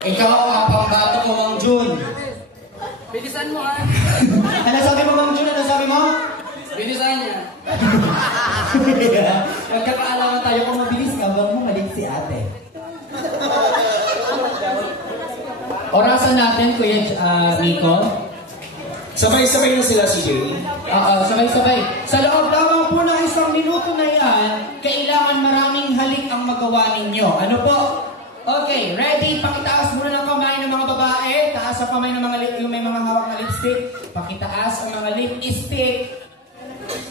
Ikaw ang pambato ko, Mang Jun. Bilisan mo, ha? Ano sabi mo, Mang Jun? Ano sabi mo? Bilisan niya. Magkakaalaman tayo kung mabilis ka, wag mo malig si ate. Orasan natin, Kuya Nico. Sabay-sabay na sila, CJ. Sabay-sabay. Sa loob lamang po ng 1 minuto na yan, kailangan maraming halik ang magawa ninyo. Ano po? Okay, ready? Pakitaas muna ng kamay ng mga babae. Taas ang kamay ng mga yung may mga hawak na lipstick. Pakitaas ang mga lipstick.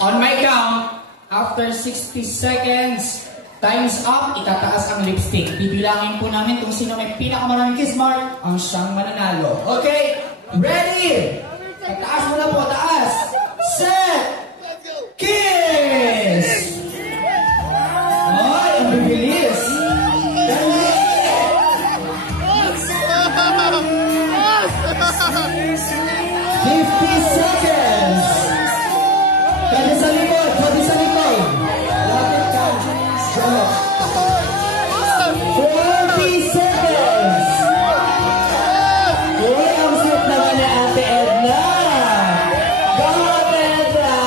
On my count, after 60 seconds, time's up, itataas ang lipstick. Bibilangin po namin kung sino may pinakamaraming kiss mark ang siyang mananalo. Okay, ready? Taas mo na po, taas. Set! Kiss! Ay, ang bibilis. 50 seconds! Pwede sa likod, pwede sa likod. Lapit ka. 40 seconds! Uy, ang sweet naman ni Ate Edna. Go, Ate Edna!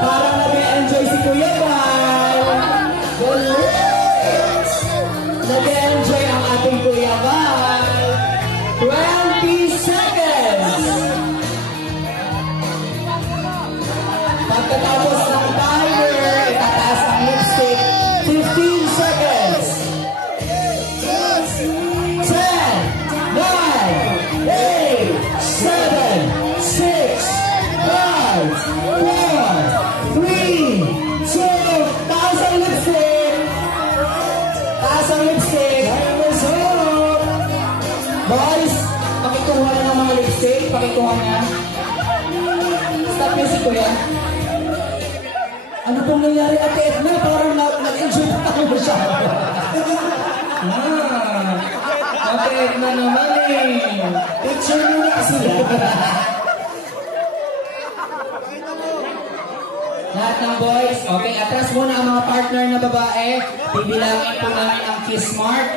Parang nag-enjoy si Kuya Val. Nag-enjoy ang ating Kuya Val. 20 seconds! Pagkatapos ng timer, itataas ang lipstick. 15 seconds! 10, 9, 8, 7, 6, 5, 4, 3, 2, taas ang lipstick! Taas ang lipstick! Boys, pakikuha na ng mga lipstick. Pakikuha na. Stop music ko yan. Ano pong nangyari, Ate Edna? Parang nag-enjoy na tayo masyado. Ate Edna naman eh. Picture mo na sila. Lahat ng boys. Okay, atras muna ang mga partner na babae. Bibilangin po namin ang kiss mark.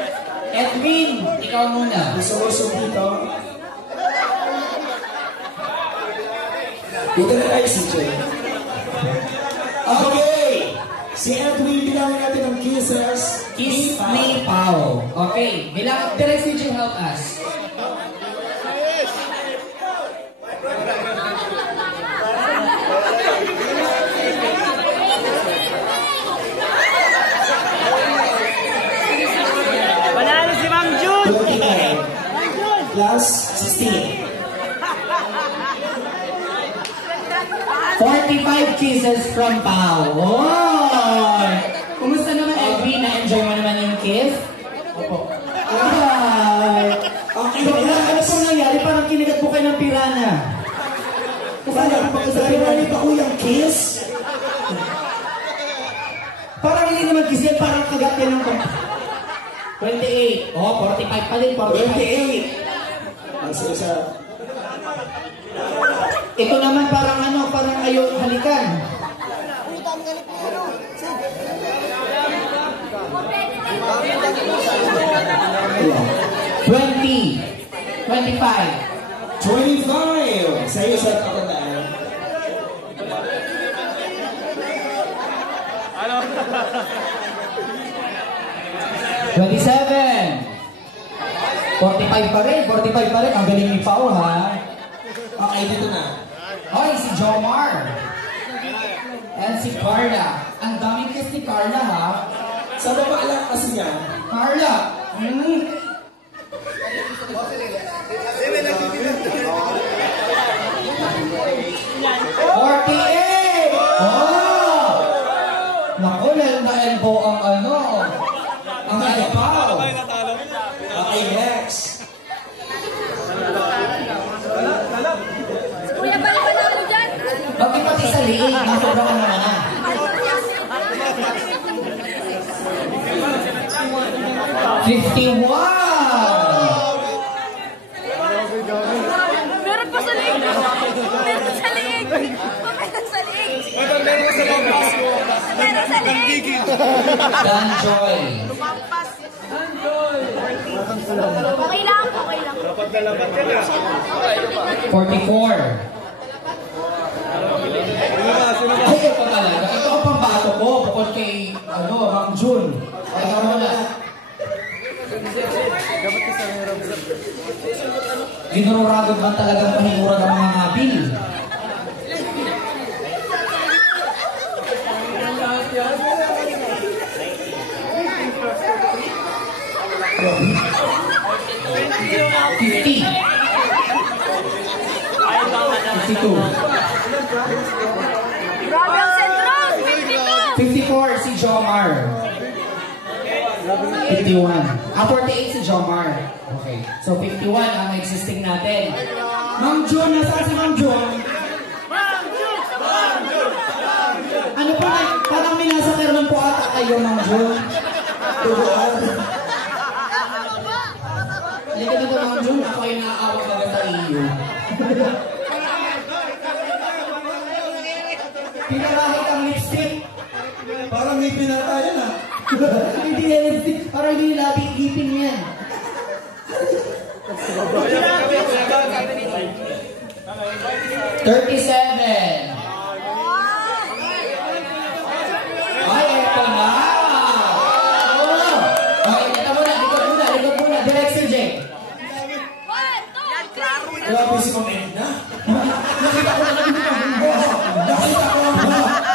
Edwin, ikaw muna. Gusto dito. Dito na tayo, CJ. Okay. Si Edwin, bilangin natin ang kisses. Kiss me, Pao. Okay. Bilang, direct CJ, help us. Panalo si Mang Jun! 25 plus 16. 45 kisses from Pao. Oh! Kumusta naman, Edwin? Na-enjoy mo naman yung kiss? Opo. Ay! Okay, ano pong nangyari? Parang kinigat po kayo ng pirana. Narinig ako yung kiss? Parang hindi naman kiss yan, parang kagat yan ng 28. Oh, 45 pa din. 28. Ang isa. Ito naman parang parang ayaw halikan. $20, 25. 25. Sa'yo sa katandaan. Ano? 27. 45 pa rin. 45 pa rin. Ang galing ni Pao, ha? Okay, dito na. Hoy, si Jomar. And si Carla. Ang daming kiss ni Carla, ha? Sa baba lang kasi niya. Carla. 48! Oh! Naku, na-elbow ang ang Pao. Okay, next. Kuya, balik ka na dyan. Bakit pati sa liig? Nasobrang ka naman. 51! Meron pa sa liig. Meron sa liig. Meron sa liig. Meron sa liig. Danjoy. Okay lang. Ay, ito talaga. Ito ang pambato ko. Bukod kay, Mang Jun. Ay, ako na. Ginururagod man talagang mahimurag ang mga habil. $50. 52. Grabe ang sentro! 54 si Jomar. 51. 48 si Jomar. Okay. So 51 ang existing natin. Ma'am Jun, nasaan si Ma'am Jun? Ano po, parang may nasa kerman po ata kayo, Ma'am Jun. Halika dito, Ma'am Jun. Ako ay naaawag na sa iyo. Pinarahit ang lipstick. Parang may pinatayan ah. Hindi na lipstick. Parang hindi labing ipin yan. $37. Ay, eto na. Oh. Okay, ito muna. Likod muna. Direct Sir Jake. Grabe si Ma'am Edna.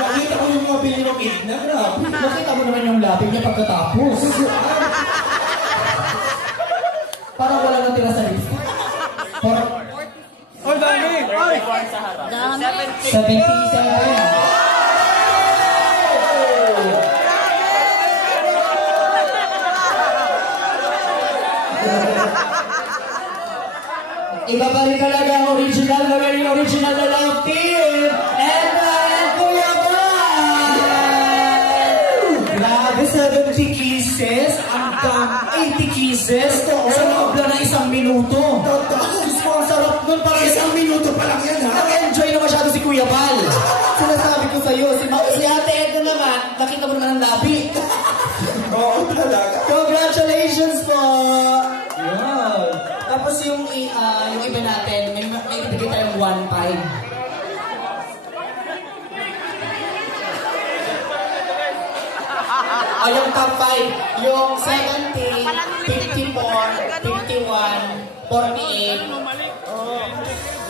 Nakita ko yung mga pili ng Edna. Grabe. Nakita mo naman yung lapin niya pagkatapos. Parang wala nang tira sa lipstick. Parang... Oh, dami! Ay! 77. Iba pa rin talaga ang original na love team. And Kuya Bal! Grabe, 70 kisses. Ang 80 kisses. Sa loob lang ng isang minuto. Ang sarap nun. Parang Isang minuto pa lang yan ha. nag-enjoy na masyado si Kuya Bal. Sinasabi ko sa'yo, si Ate Edna naman, nakita mo naman ang labi. Oo talaga. Congratulations po! Yan. Tapos yung iba natin, may ibigay tayong 1.5. Ay, yung top 5. Yung 70, 54, 51, 48.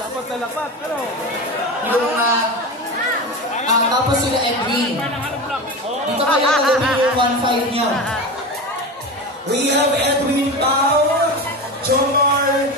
Lapat na lapat, pero... Yung, tapos sila Edwin. Dito kayo nagawin yung 1.5 niya. We have Edwin Pao, Jomar,